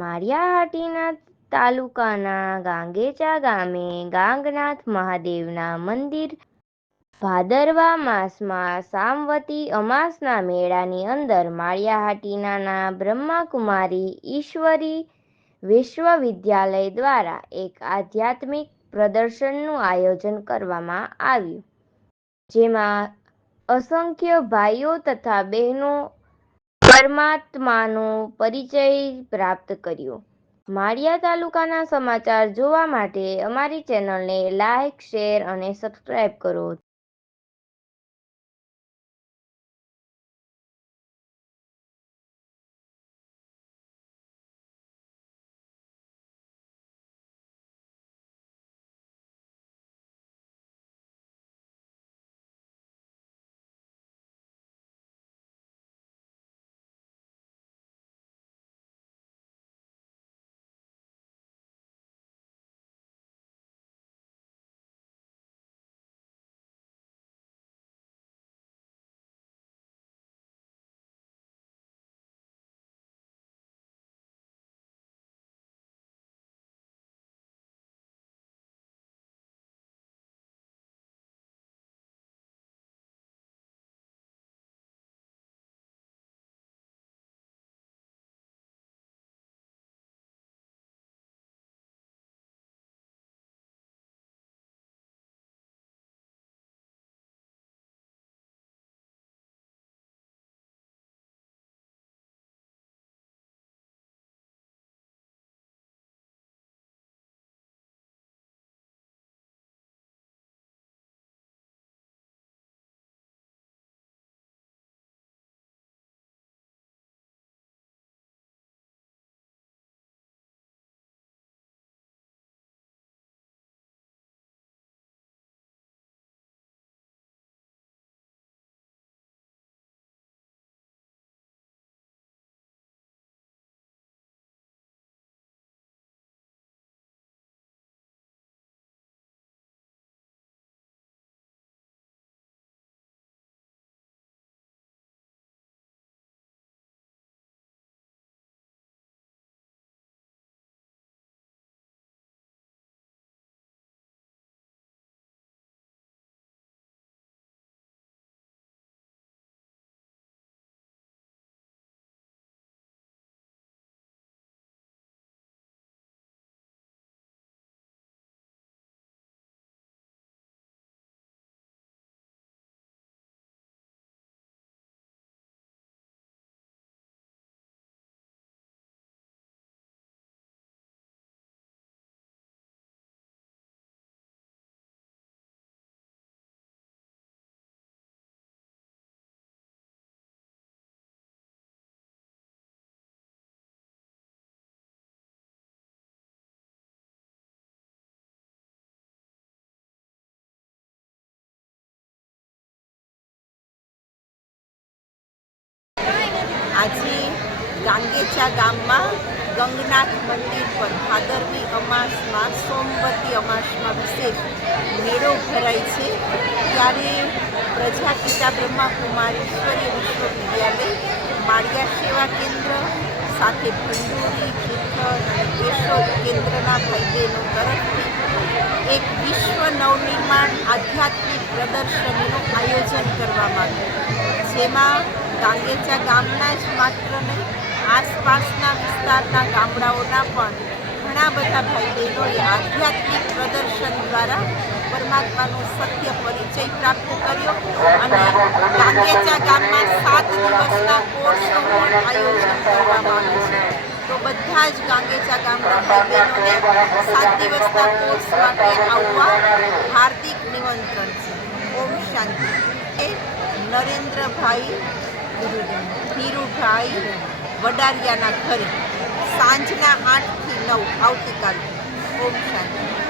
માળિયાહાટીના તાલુકાના ગાંગેચા ગામે ગાંગનાથ મહાદેવના મંદિર ભાદરવા માસમાં સામવતી અમાસના મેળાની અંદર માળિયાહાટીના બ્રહ્માકુમારી ઈશ્વરી વિશ્વવિદ્યાલય દ્વારા એક આધ્યાત્મિક પ્રદર્શનનું આયોજન કરવામાં આવ્યું, જેમાં અસંખ્ય ભાઈઓ તથા બહેનો પરમાત્માનો પરિચય પ્રાપ્ત કર્યો। માળિયા તાલુકાના સમાચાર જોવા માટે અમારી ચેનલને લાઇક, શેર અને સબસ્ક્રાઇબ કરો। આજે ગાંગેચા ગામમાં ગંગનાથ મંદિર પર ભાદરવી અમાસમાં સોમવતી અમાસમાં વિશેષ મેળો ભરાય છે। ત્યારે પ્રજાપિતા બ્રહ્માકુમારીશ્વરી વિશ્વવિદ્યાલય, માળિયા સેવા કેન્દ્ર સાથે ભંડોરી, જૂથલ અને કેશોદ કેન્દ્રના ભાઈ બહેનો તરફથી એક વિશ્વ નવનિર્માણ આધ્યાત્મિક પ્રદર્શનનું આયોજન કરવામાં આવ્યું, જેમાં ગાંગેચા ગામના જ માત્ર નહીં, આસપાસના વિસ્તારના ગામડાઓના પણ ઘણા બધા ભાઈ બહેનોએ આધ્યાત્મિક પ્રદર્શન દ્વારા પરમાત્માનો સત્ય પરિચય પ્રાપ્ત કર્યો અને ગાંગેચા ગામમાં 7 દિવસના કોર્સનું પણ આયોજન કરવામાં આવ્યું છે। તો બધા જ ગાંગેચા ગામના ભાઈ બહેનોને 7 દિવસના કોર્સ માટે આવવા હાર્દિક નિમંત્રણ છે। ઓમ શાંતિ। નરેન્દ્રભાઈ ધીરુભાઈ વડારિયાના ઘરે સાંજના 8 થી 9 આવતીકાલ। ઓમ શાંતિ।